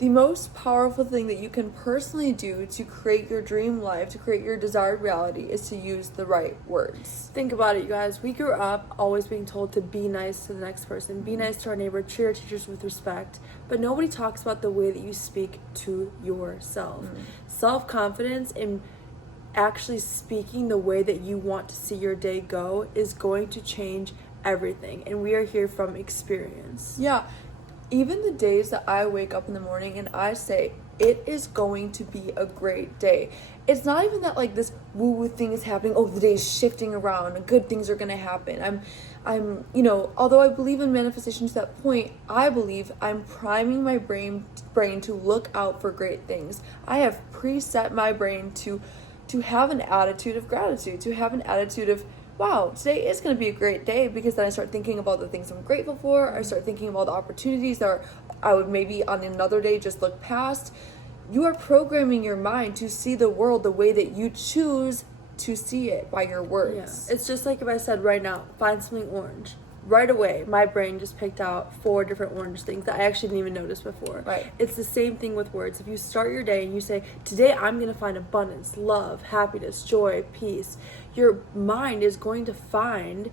The most powerful thing that you can personally do to create your dream life, to create your desired reality, is to use the right words. Think about it, you guys. We grew up always being told to be nice to the next person, be nice to our neighbor, treat our teachers with respect, but nobody talks about the way that you speak to yourself. Self-confidence in actually speaking the way that you want to see your day go is going to change everything, and we are here from experience. Yeah. Even the days that I wake up in the morning and I say, it is going to be a great day. It's not even that like this woo-woo thing is happening. Oh, the day's shifting around and good things are going to happen. I'm, although I believe in manifestation to that point, I believe I'm priming my brain to look out for great things. I have preset my brain to have an attitude of gratitude, to have an attitude of, wow, today is going to be a great day, because then I start thinking about the things I'm grateful for. I start thinking about the opportunities that I would maybe on another day just look past. You are programming your mind to see the world the way that you choose to see it by your words. Yeah. It's just like if I said right now, find something orange. Right away, my brain just picked out 4 different orange things that I actually didn't even notice before. Right. It's the same thing with words. If you start your day and you say, today I'm going to find abundance, love, happiness, joy, peace, your mind is going to find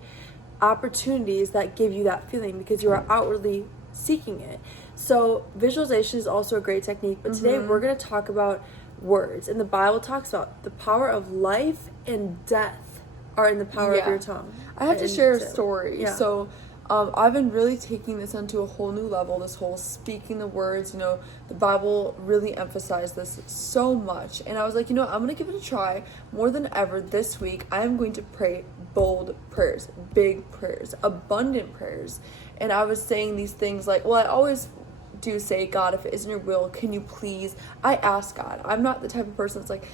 opportunities that give you that feeling because you are outwardly seeking it. So visualization is also a great technique, but today we're going to talk about words. And the Bible talks about the power of life and death are in the power of your tongue. I have to share a story. Yeah. So I've been really taking this onto a whole new level, this whole speaking the words. The Bible really emphasized this so much. And I was like, I'm going to give it a try. More than ever this week, I am going to pray bold prayers, big prayers, abundant prayers. And I was saying these things like, well, I always do say, God, if it isn't your will, can you please? I ask God. I'm not the type of person that's like,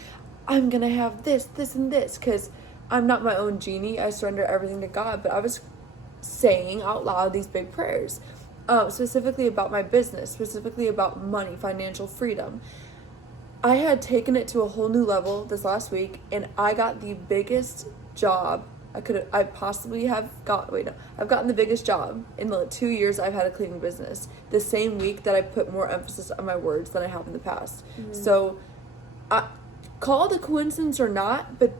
I'm going to have this, and this, because I'm not my own genie. I surrender everything to God. But I was saying out loud these big prayers, specifically about my business, specifically about money, financial freedom. I had taken it to a whole new level this last week, and I got the biggest job I've gotten the biggest job in the 2 years I've had a cleaning business, the same week that I put more emphasis on my words than I have in the past. So call it a coincidence or not, but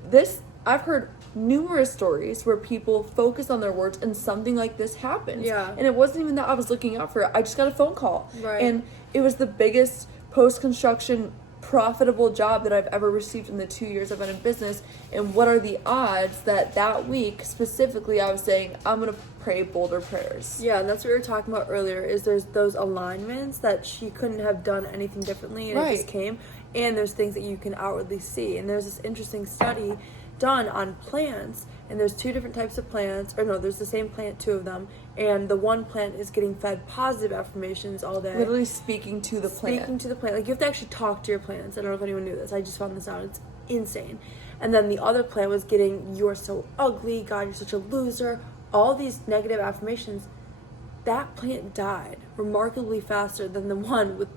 I've heard numerous stories where people focus on their words and something like this happens. Yeah. And it wasn't even that I was looking out for it. I just got a phone call. Right. And it was the biggest post-construction profitable job that I've ever received in the 2 years I've been in business. And what are the odds that week specifically I was saying, I'm going to pray bolder prayers. Yeah, and that's what we were talking about earlier, is there's those alignments that she couldn't have done anything differently, and it just came. And there's things that you can outwardly see. And there's this interesting study done on plants, and there's 2 different types of plants, or no, there's the same plant, 2 of them, and the one plant is getting fed positive affirmations all day. Literally speaking to the plant. Like, you have to actually talk to your plants. I don't know if anyone knew this. I just found this out. It's insane. And then the other plant was getting, you're so ugly, God, you're such a loser, all these negative affirmations. That plant died remarkably faster than the one with...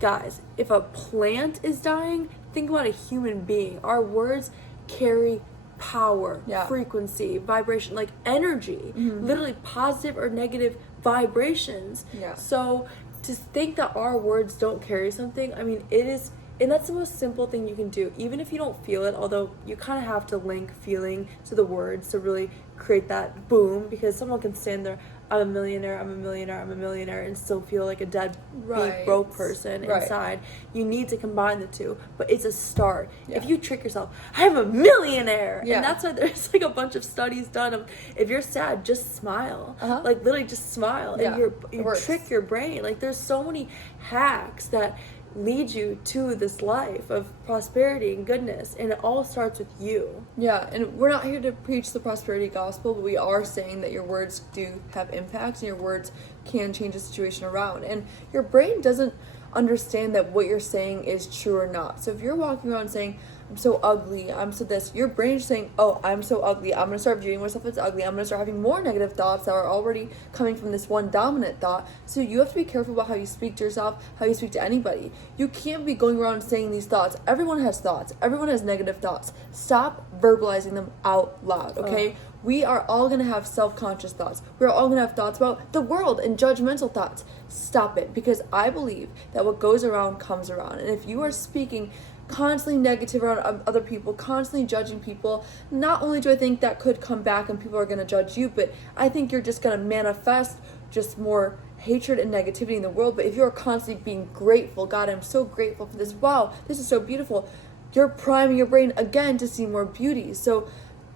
Guys, if a plant is dying, think about a human being. Our words carry power, frequency, vibration, like energy, literally positive or negative vibrations. So to think that our words don't carry something, I mean, it is, and that's the most simple thing you can do, even if you don't feel it, although you kind of have to link feeling to the words to really create that boom, because someone can stand there, I'm a millionaire, and still feel like a dead, broke person inside. You need to combine the 2, but it's a start. If you trick yourself, I'm a millionaire, and that's why there's like a bunch of studies done of, if you're sad, just smile, like literally just smile, and you trick your brain. Like, there's so many hacks that lead you to this life of prosperity and goodness, and it all starts with you. And we're not here to preach the prosperity gospel, but we are saying that your words do have impact, and your words can change a situation around, and your brain doesn't understand that what you're saying is true or not. So if you're walking around saying, I'm so ugly, I'm so this, your brain's saying, oh, I'm so ugly, I'm going to start viewing myself as ugly, I'm going to start having more negative thoughts that are already coming from this one dominant thought. So you have to be careful about how you speak to yourself, how you speak to anybody. You can't be going around saying these thoughts. Everyone has thoughts. Everyone has negative thoughts. Stop verbalizing them out loud, okay? We are all going to have self-conscious thoughts. We're all going to have thoughts about the world and judgmental thoughts. Stop it, because I believe that what goes around comes around. And if you are speaking constantly negative around other people, constantly judging people, not only do I think that could come back and people are going to judge you, but I think you're just going to manifest just more hatred and negativity in the world. But if you're constantly being grateful, God, I'm so grateful for this. Wow, this is so beautiful. You're priming your brain again to see more beauty. So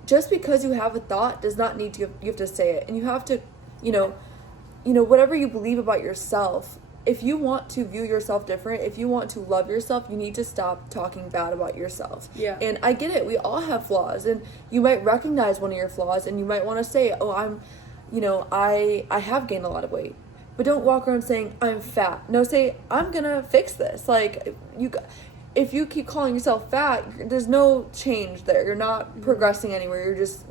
just because you have a thought does not need to, you have to say it. And you have to, whatever you believe about yourself, if you want to view yourself different, if you want to love yourself, you need to stop talking bad about yourself. Yeah. And I get it. We all have flaws, and you might recognize one of your flaws, and you might want to say, oh, I have gained a lot of weight. But don't walk around saying I'm fat. No, say I'm gonna fix this. Like, if you keep calling yourself fat, there's no change there. You're not progressing anywhere. You're just,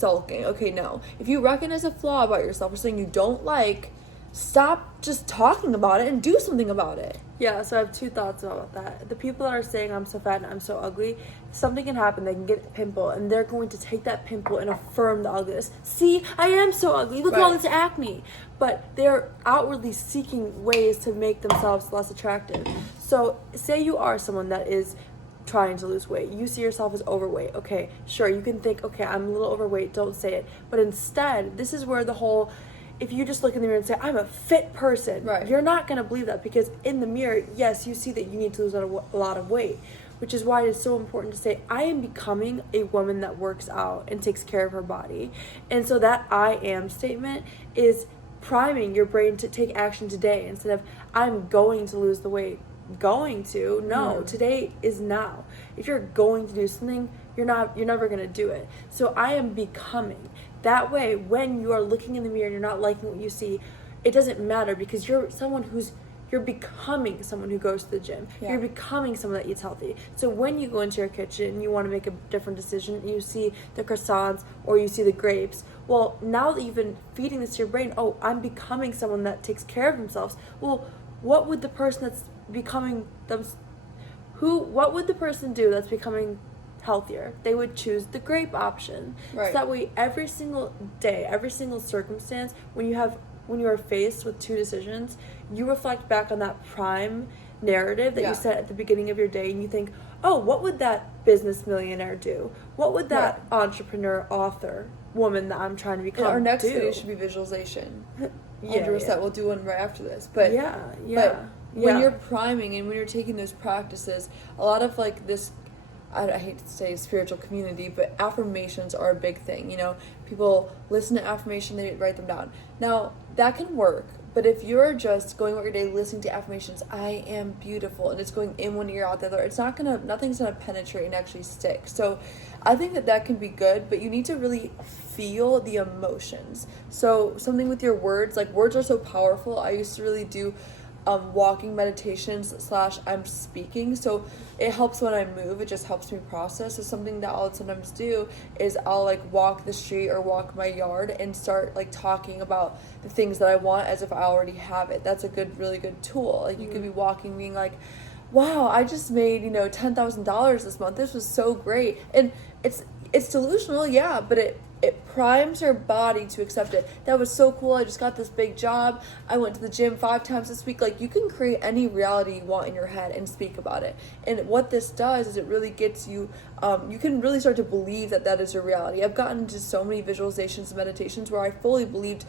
sulking. Okay, no. If you recognize a flaw about yourself or something you don't like, stop just talking about it and do something about it. Yeah, so I have 2 thoughts about that. The people that are saying I'm so fat and I'm so ugly, something can happen. They can get a pimple, and they're going to take that pimple and affirm the ugliness. See, I am so ugly. Look at all this acne. But they're outwardly seeking ways to make themselves less attractive. So say you are someone that is trying to lose weight. You see yourself as overweight. Okay, sure, you can think, okay, I'm a little overweight. Don't say it. But instead, this is where the whole... If you just look in the mirror and say, I'm a fit person, right, you're not going to believe that, because in the mirror, yes, you see that you need to lose a lot of weight, which is why it is so important to say, I am becoming a woman that works out and takes care of her body. And so that I am statement is priming your brain to take action today instead of, I'm going to lose the weight. Going to? No, today is now. If you're going to do something, you're never going to do it. So I am becoming. That way, when you are looking in the mirror and you're not liking what you see, it doesn't matter, because you're becoming someone who goes to the gym. Yeah. You're becoming someone that eats healthy. So when you go into your kitchen and you want to make a different decision, and you see the croissants or you see the grapes, well, now that you've been feeding this to your brain, oh, I'm becoming someone that takes care of themselves. Well, what would the person that's becoming them, what would the person do that's becoming healthier? They would choose the grape option. Right. So that way, every single day, every single circumstance, when you are faced with 2 decisions, you reflect back on that prime narrative that you set at the beginning of your day, and you think, oh, what would that business millionaire do? What would that entrepreneur, author, woman that I'm trying to become our next do? video should be visualization. 100%. Yeah. We'll do one right after this. But when you're priming and when you're taking those practices, a lot of like this, I hate to say spiritual community, but affirmations are a big thing. People listen to affirmation, they write them down. Now, that can work, but if you're just going about your day listening to affirmations, I am beautiful, and it's going in one ear out the other, nothing's gonna penetrate and actually stick. So I think that can be good, but you need to really feel the emotions. So something with your words, like words are so powerful. I used to really do walking meditations / I'm speaking, so it helps when I move. It just helps me process. So something that I'll sometimes do is I'll like walk the street or walk my yard and start like talking about the things that I want as if I already have it. That's a really good tool. Like you could be walking being like, wow, I just made $10,000 this month. This was so great. And it's delusional, yeah, but it primes your body to accept it. That was so cool. I just got this big job. I went to the gym 5 times this week. Like, you can create any reality you want in your head and speak about it. And what this does is it really gets you, you can really start to believe that is your reality. I've gotten into so many visualizations and meditations where I fully believed,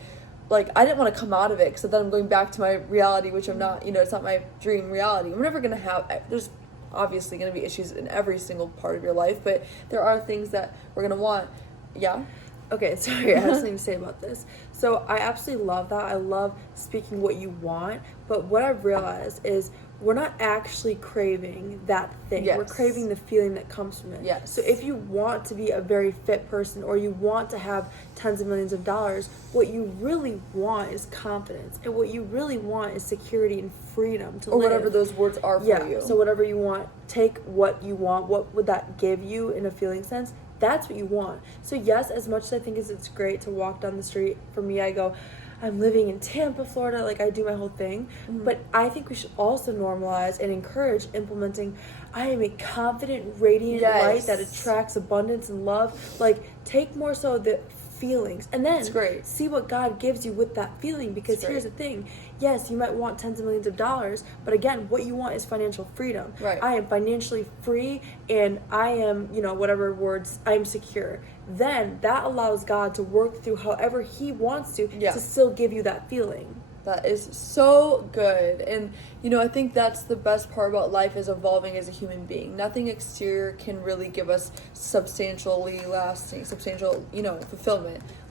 like, I didn't want to come out of it, because then I'm going back to my reality, which I'm not, it's not my dream reality. I'm never going to have, there's obviously going to be issues in every single part of your life, but there are things that we're going to want. Yeah. Okay, sorry, I have something to say about this. So I absolutely love that. I love speaking what you want, but what I've realized is we're not actually craving that thing. Yes. We're craving the feeling that comes from it. Yes. So if you want to be a very fit person, or you want to have tens of millions of dollars, what you really want is confidence. And what you really want is security and freedom to live. Or whatever those words are for you. So whatever you want, take what you want. What would that give you in a feeling sense? That's what you want. So yes, as much as I think it's great to walk down the street, for me, I go, I'm living in Tampa, Florida, like I do my whole thing. Mm-hmm. But I think we should also normalize and encourage implementing, I am a confident, radiant light that attracts abundance and love. Like, take more so the feelings, and then It's great. see what God gives you with that feeling. Because It's great. here's the thing: yes, you might want tens of millions of dollars, but again, what you want is financial freedom. Right. I am financially free, and I am, whatever words, I am secure. Then that allows God to work through however He wants to still give you that feeling. That is so good. And, I think that's the best part about life, is evolving as a human being. Nothing exterior can really give us fulfillment,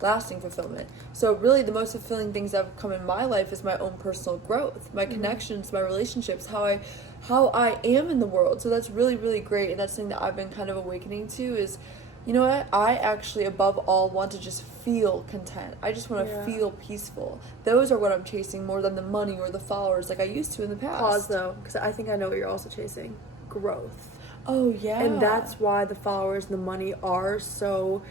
lasting fulfillment. So really the most fulfilling things that have come in my life is my own personal growth, my connections, my relationships, how I am in the world. So that's really, really great. And that's something that I've been kind of awakening to is, you know what? I actually, above all, want to just feel content. I just want to feel peaceful. Those are what I'm chasing more than the money or the followers like I used to in the past. Pause, though, because I think I know what you're also chasing. Growth. Oh, yeah. And that's why the followers and the money are so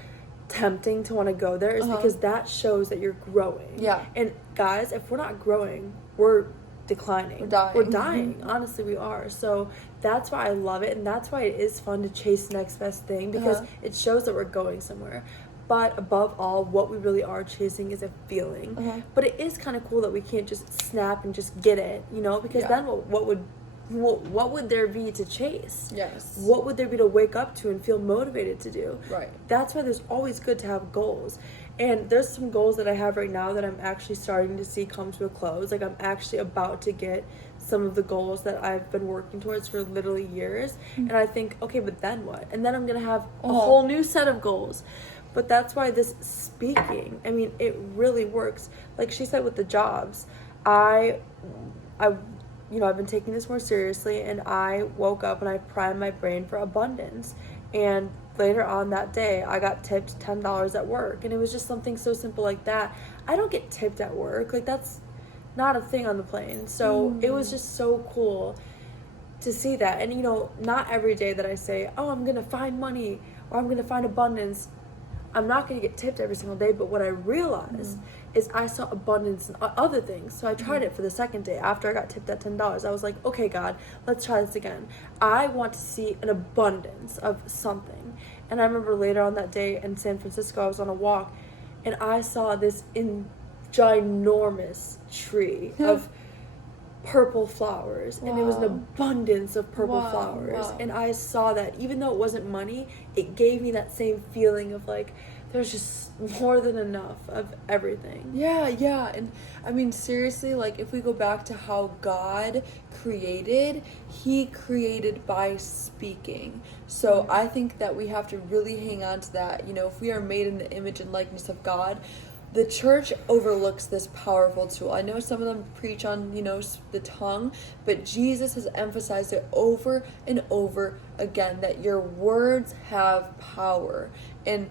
tempting to want to go there, is because that shows that you're growing. Yeah. And guys, if we're not growing, we're declining. We're dying. Honestly, we are. So that's why I love it, and that's why it is fun to chase the next best thing, because it shows that we're going somewhere. But above all, what we really are chasing is a feeling. But it is kind of cool that we can't just snap and just get it, because then what would there be to chase? Yes. What would there be to wake up to and feel motivated to do? Right. That's why there's always good to have goals. And there's some goals that I have right now that I'm actually starting to see come to a close. Like, I'm actually about to get some of the goals that I've been working towards for literally years. And I think, okay, but then what? And then I'm going to have a whole new set of goals. But that's why this speaking, I mean, it really works. Like she said with the jobs, I've been taking this more seriously, and I woke up and I primed my brain for abundance. And later on that day, I got tipped $10 at work, and it was just something so simple like that. I don't get tipped at work. Like, that's not a thing on the plane. So it was just so cool to see that. And, not every day that I say, oh, I'm going to find money or I'm going to find abundance, I'm not going to get tipped every single day. But what I realized is I saw abundance in other things. So I tried it for the second day after I got tipped at $10. I was like, okay, God, let's try this again. I want to see an abundance of something. And I remember later on that day in San Francisco, I was on a walk, and I saw this ginormous tree of purple flowers. And it was an abundance of purple flowers. And I saw that even though it wasn't money, it gave me that same feeling of like, there's just more than enough of everything. Yeah. And I mean, seriously, like, if we go back to how God created, He created by speaking. So I think that we have to really hang on to that. If we are made in the image and likeness of God, the church overlooks this powerful tool. I know some of them preach on, the tongue, but Jesus has emphasized it over and over again, that your words have power. And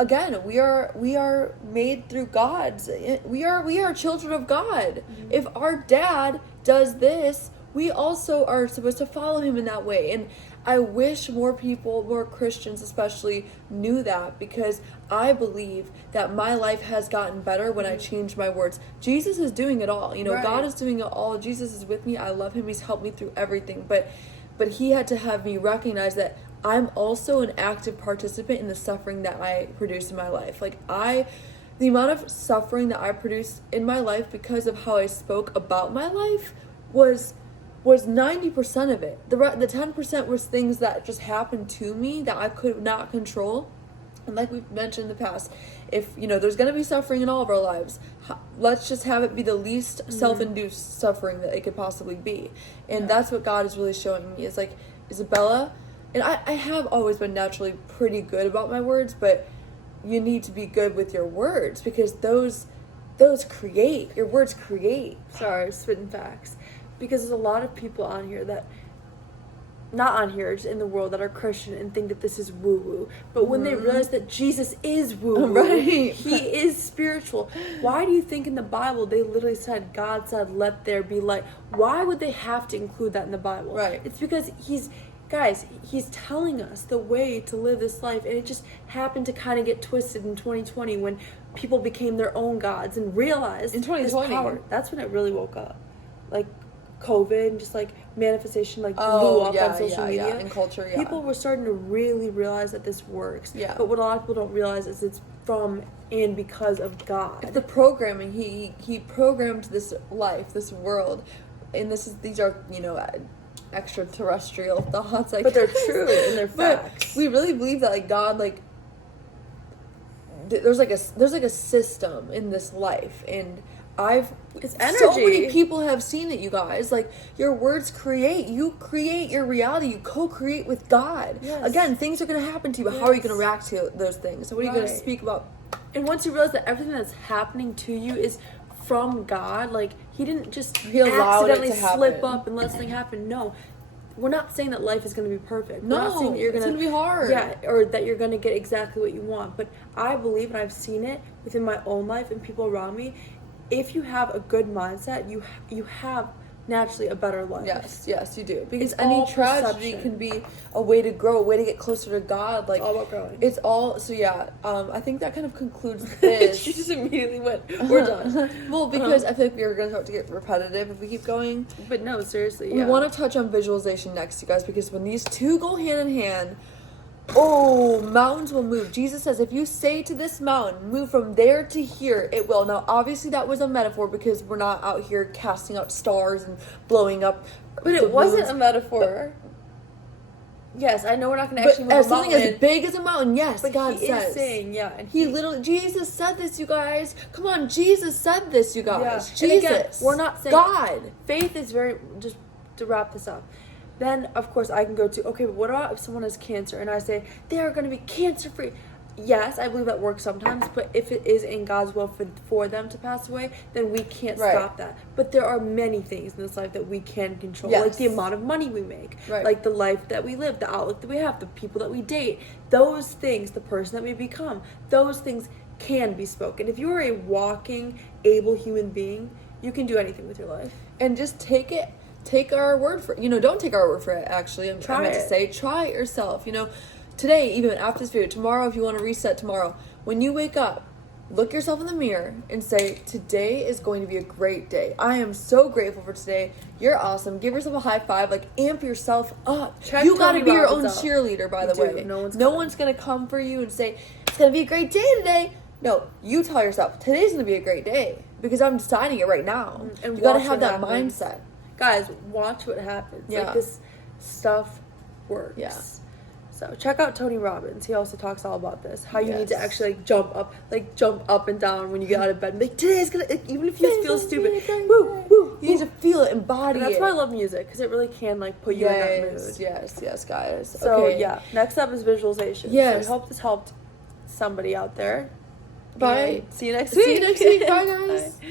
again, we are made through God's. We are children of God. If our dad does this, we also are supposed to follow him in that way. And I wish more people, more Christians especially, knew that, because I believe that my life has gotten better when I changed my words. Jesus is doing it all. Right. God is doing it all. Jesus is with me. I love him. He's helped me through everything. But he had to have me recognize that I'm also an active participant in the suffering that I produce in my life. Like, the amount of suffering that I produced in my life because of how I spoke about my life was 90% of it. The 10% was things that just happened to me that I could not control. And like we've mentioned in the past, if, there's going to be suffering in all of our lives, let's just have it be the least self-induced suffering that it could possibly be. And that's what God is really showing me, is like, Isabella, and I have always been naturally pretty good about my words, but you need to be good with your words, because those create, your words create. Sorry, spitting facts. Because there's a lot of people on here that, not on here, just in the world, that are Christian and think that this is woo-woo. But when they realize that Jesus is woo-woo, right. He is spiritual. Why do you think in the Bible they literally said, God said, let there be light? Why would they have to include that in the Bible? Right. It's because He's telling us the way to live this life, and it just happened to kind of get twisted in 2020 when people became their own gods and realized in 2020. this power. That's when it really woke up. Like, COVID and just like manifestation blew up on social media and culture. People were starting to really realize that this works. Yeah. But what a lot of people don't realize is it's from and because of God. The programming, he programmed this life, this world, and these are, you know, extraterrestrial thoughts, like, but they're true and they're facts. We really believe that, like, God, like, there's like a system in this life, and it's energy. So many people have seen it, you guys. Like, your words you create your reality. You co-create with God. Yes. Again, things are going to happen to you, but how are you going to react to those things? So what are you going to speak about? And once you realize that everything that's happening to you is from God, like, he didn't just He allowed it accidentally to happen. slip up and let something happen. No. We're not saying that life is going to be perfect. We're not saying that it's going to be hard. Yeah, or that you're going to get exactly what you want. But I believe, and I've seen it within my own life and people around me, if you have a good mindset, you have naturally a better life. Yes, you do. Because It's any all tragedy perception. can be a way to grow, a way to get closer to God. Like, All about growing. It's all, so yeah, I think that kind of concludes this. She just immediately went, we're done. Well, because I feel like we're going to start to get repetitive if we keep going. But no, seriously, We want to touch on visualization next, you guys, because when these two go hand in hand, mountains will move. Jesus says, if you say to this mountain, move from there to here, it will. Now, obviously, that was a metaphor because we're not out here casting out stars and blowing up. But it wasn't a metaphor. Yes, I know we're not going to actually move as a something mountain, as big as a mountain, yes, but God he says. is saying, yeah, and He literally, Jesus said this, you guys. Come on, Jesus said this, you guys. Yeah. Jesus. And again, we're not saying God. Faith is very, just to wrap this up. Then, of course, I can go to, okay, but what about if someone has cancer and I say, they are going to be cancer free? Yes, I believe that works sometimes, but if it is in God's will for them to pass away, then we can't stop that. But there are many things in this life that we can control, like the amount of money we make, like the life that we live, the outlook that we have, the people that we date, those things, the person that we become, those things can be spoken. If you are a walking, able human being, you can do anything with your life. And just take our word for it. You know, don't take our word for it, actually. I meant to say, try it yourself. You know, today, even after this video, tomorrow, if you want to reset tomorrow, when you wake up, look yourself in the mirror and say, today is going to be a great day. I am so grateful for today. You're awesome. Give yourself a high five. Like, amp yourself up. You got to be your own cheerleader, by the way. No one's going to come for you and say, it's going to be a great day today. No, you tell yourself, today's going to be a great day because I'm deciding it right now. And you got to have that mindset. Guys, watch what happens. Yeah. Like, this stuff works. Yeah. So check out Tony Robbins. He also talks all about this. How you need to actually jump up and down when you get out of bed. And be like, today's gonna, even if you feel stupid, woo, woo. You need to feel it, embody it. That's why I love music, because it really can put you in that mood. Yes, guys. So okay. next up is visualization. Yes. So I hope this helped somebody out there. Bye. And see you next week. Bye, guys. Bye.